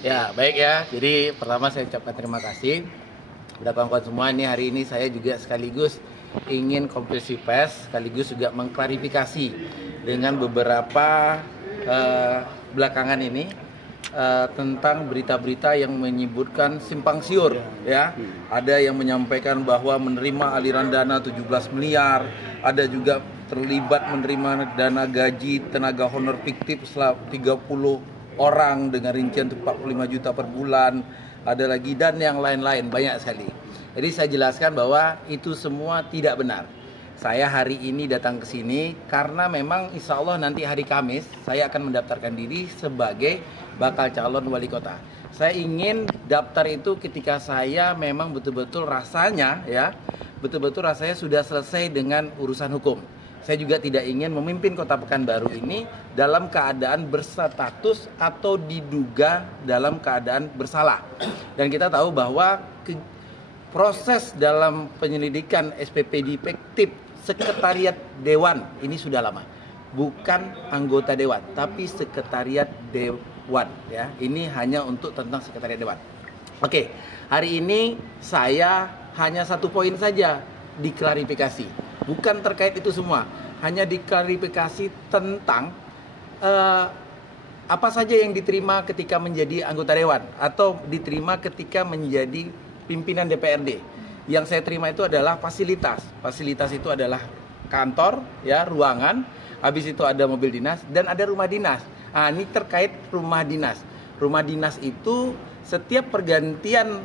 Ya, baik ya. Jadi pertama saya ucapkan terima kasih kepada kawan-kawan semua. Ini hari ini saya juga sekaligus ingin konferensi pers, sekaligus juga mengklarifikasi dengan beberapa belakangan ini tentang berita-berita yang menyebutkan simpang siur ya. Ada yang menyampaikan bahwa menerima aliran dana 17 miliar, ada juga terlibat menerima dana gaji tenaga honor fiktif selama 30 orang dengan rincian 45 juta per bulan, ada lagi dan yang lain-lain banyak sekali. Jadi saya jelaskan bahwa itu semua tidak benar. Saya hari ini datang ke sini karena memang insya Allah nanti hari Kamis saya akan mendaftarkan diri sebagai bakal calon wali kota. Saya ingin daftar itu ketika saya memang betul-betul rasanya ya, betul-betul rasanya sudah selesai dengan urusan hukum. Saya juga tidak ingin memimpin Kota Pekanbaru ini dalam keadaan berstatus atau diduga dalam keadaan bersalah. Dan kita tahu bahwa proses dalam penyelidikan SPPD fiktif Sekretariat Dewan ini sudah lama. Bukan anggota Dewan, tapi Sekretariat Dewan ya. Ini hanya untuk tentang Sekretariat Dewan. Oke, hari ini saya hanya satu poin saja diklarifikasi. Bukan terkait itu semua, hanya diklarifikasi tentang apa saja yang diterima ketika menjadi anggota dewan atau diterima ketika menjadi pimpinan DPRD. Yang saya terima itu adalah fasilitas. Fasilitas itu adalah kantor, ya, ruangan, habis itu ada mobil dinas dan ada rumah dinas. Nah, ini terkait rumah dinas. Rumah dinas itu setiap pergantian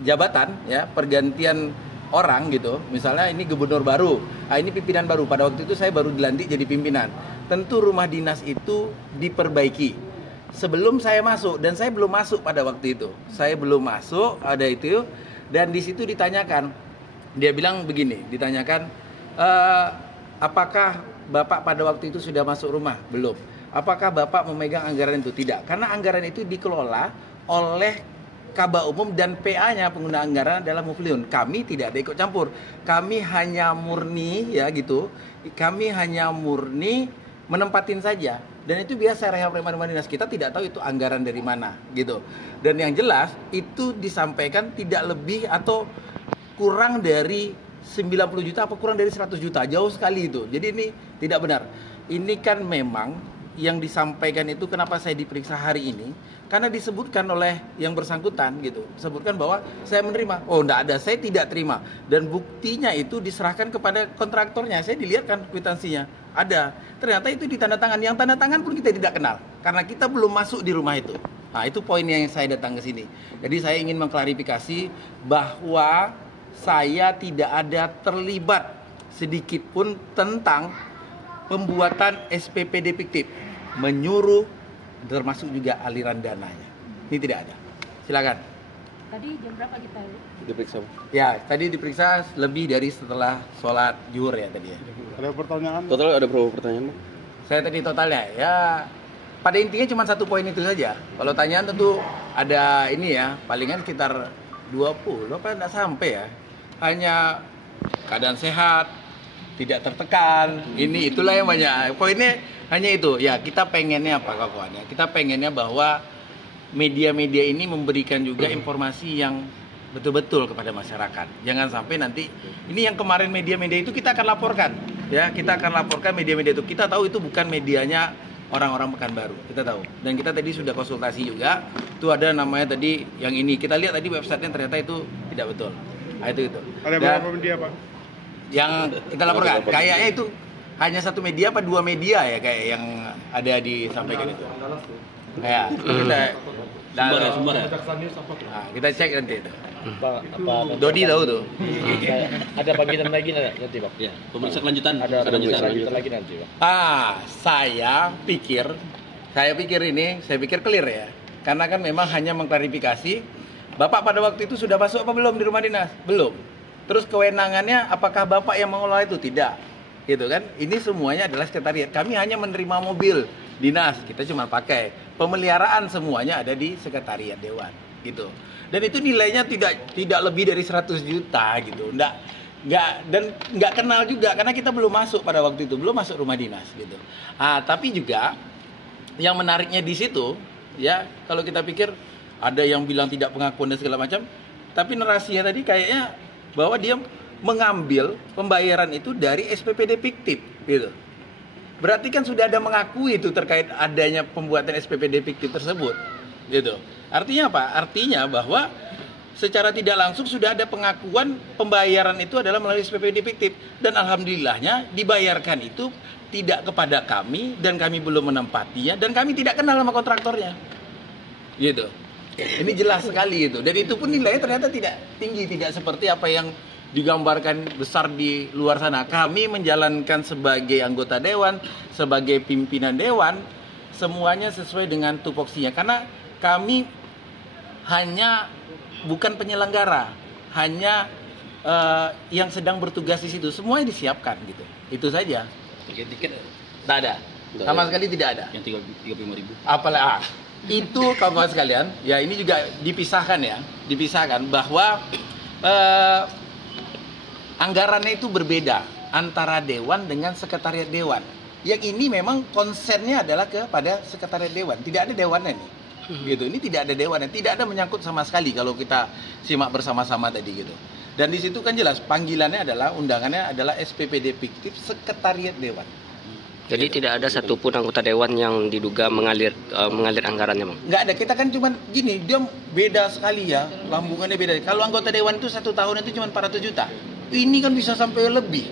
jabatan, ya, pergantian orang gitu, misalnya ini gubernur baru, ini pimpinan baru, pada waktu itu saya baru dilantik jadi pimpinan, tentu rumah dinas itu diperbaiki sebelum saya masuk, dan saya belum masuk pada waktu itu, saya belum masuk, ada itu, dan di situ ditanyakan, dia bilang begini, ditanyakan, apakah Bapak pada waktu itu sudah masuk rumah? Belum. Apakah Bapak memegang anggaran itu? Tidak, karena anggaran itu dikelola oleh Kaba Umum dan PA-nya pengguna anggaran adalah Mufliun. Kami tidak ada ikut campur. Kami hanya murni ya gitu. Kami hanya murni menempatin saja. Dan itu biasa rehab rumah dinas. Kita tidak tahu itu anggaran dari mana gitu. Dan yang jelas itu disampaikan tidak lebih atau kurang dari 90 juta apa kurang dari 100 juta. Jauh sekali itu. Jadi ini tidak benar. Ini kan memang yang disampaikan itu kenapa saya diperiksa hari ini, karena disebutkan oleh yang bersangkutan gitu, disebutkan bahwa saya menerima. Oh, enggak ada, saya tidak terima, dan buktinya itu diserahkan kepada kontraktornya. Saya dilihatkan kwitansinya ada, ternyata itu ditandatangan, yang tanda tangan pun kita tidak kenal karena kita belum masuk di rumah itu. Nah, itu poin yang saya datang ke sini. Jadi saya ingin mengklarifikasi bahwa saya tidak ada terlibat sedikit pun tentang pembuatan SPPD fiktif, menyuruh, termasuk juga aliran dananya. Ini tidak ada. Silakan. Tadi jam berapa kita diperiksa? Ya, tadi diperiksa lebih dari setelah sholat zuhur ya tadi ya. Ada pertanyaan? Total ada berapa pertanyaan? Saya tadi totalnya ya, pada intinya cuma satu poin itu saja. Kalau tanyaan tentu ada ini ya, palingan sekitar 20 apa enggak sampai ya. Hanya keadaan sehat, tidak tertekan, ini itulah yang banyak. Poinnya hanya itu. Ya, kita pengennya apa kawan ya? Kita pengennya bahwa media-media ini memberikan juga informasi yang betul-betul kepada masyarakat. Jangan sampai nanti ini yang kemarin media-media itu kita akan laporkan. Ya, kita akan laporkan media-media itu. Kita tahu itu bukan medianya orang-orang Pekanbaru. Kita tahu. Dan kita tadi sudah konsultasi juga. Itu ada namanya tadi yang ini. Kita lihat tadi websitenya ternyata itu tidak betul. Nah, itu. Ada berapa media, Pak? Yang kita laporkan, kayaknya itu hanya satu media apa dua media ya kayak yang ada disampaikan itu. Kayak sumber ya. Nah, kita cek nanti itu. Apa Dodi tahu tuh. ada panggilan lagi nanti, Pak? Ya, pemeriksaan lanjutan. Ada lanjutan lagi nanti, Pak. Saya pikir clear ya. Karena kan memang hanya mengklarifikasi, Bapak pada waktu itu sudah masuk apa belum di rumah dinas? Belum. Terus kewenangannya apakah Bapak yang mengelola itu? Tidak. Gitu kan? Ini semuanya adalah sekretariat. Kami hanya menerima mobil dinas, kita cuma pakai. Pemeliharaan semuanya ada di sekretariat dewan, gitu. Dan itu nilainya tidak lebih dari 100 juta gitu. Nggak kenal juga karena kita belum masuk pada waktu itu, belum masuk rumah dinas gitu. Tapi juga yang menariknya di situ, ya kalau kita pikir ada yang bilang tidak pengakuan dan segala macam, tapi narasinya tadi kayaknya bahwa dia mengambil pembayaran itu dari SPPD fiktif, gitu. Berarti kan sudah ada mengakui itu terkait adanya pembuatan SPPD fiktif tersebut, gitu. Artinya apa? Artinya bahwa secara tidak langsung sudah ada pengakuan pembayaran itu adalah melalui SPPD fiktif, dan alhamdulillahnya dibayarkan itu tidak kepada kami dan kami belum menempatinya dan kami tidak kenal sama kontraktornya, gitu. Ini jelas sekali itu, dan itu pun nilainya ternyata tidak tinggi, tidak seperti apa yang digambarkan besar di luar sana. Kami menjalankan sebagai anggota dewan, sebagai pimpinan dewan, semuanya sesuai dengan tupoksinya. Karena kami hanya bukan penyelenggara, hanya yang sedang bertugas di situ. Semuanya disiapkan gitu. Itu saja. Tiket tak ada. Sama sekali tidak ada. Yang 35.000. Apalagi itu kawan-kawan sekalian, ya ini juga dipisahkan ya, dipisahkan bahwa anggarannya itu berbeda antara dewan dengan sekretariat dewan. Yang ini memang konsennya adalah kepada sekretariat dewan, tidak ada dewannya nih. Gitu. Ini tidak ada dewannya, tidak ada menyangkut sama sekali kalau kita simak bersama-sama tadi gitu. Dan di situ kan jelas panggilannya adalah undangannya adalah SPPD fiktif sekretariat dewan. Jadi gitu. Tidak ada satupun anggota dewan yang diduga mengalir anggarannya, Bang? Nggak ada, kita kan cuma gini, dia beda sekali ya, lambungannya beda. Kalau anggota dewan itu 1 tahun itu cuma 400 juta. Ini kan bisa sampai lebih.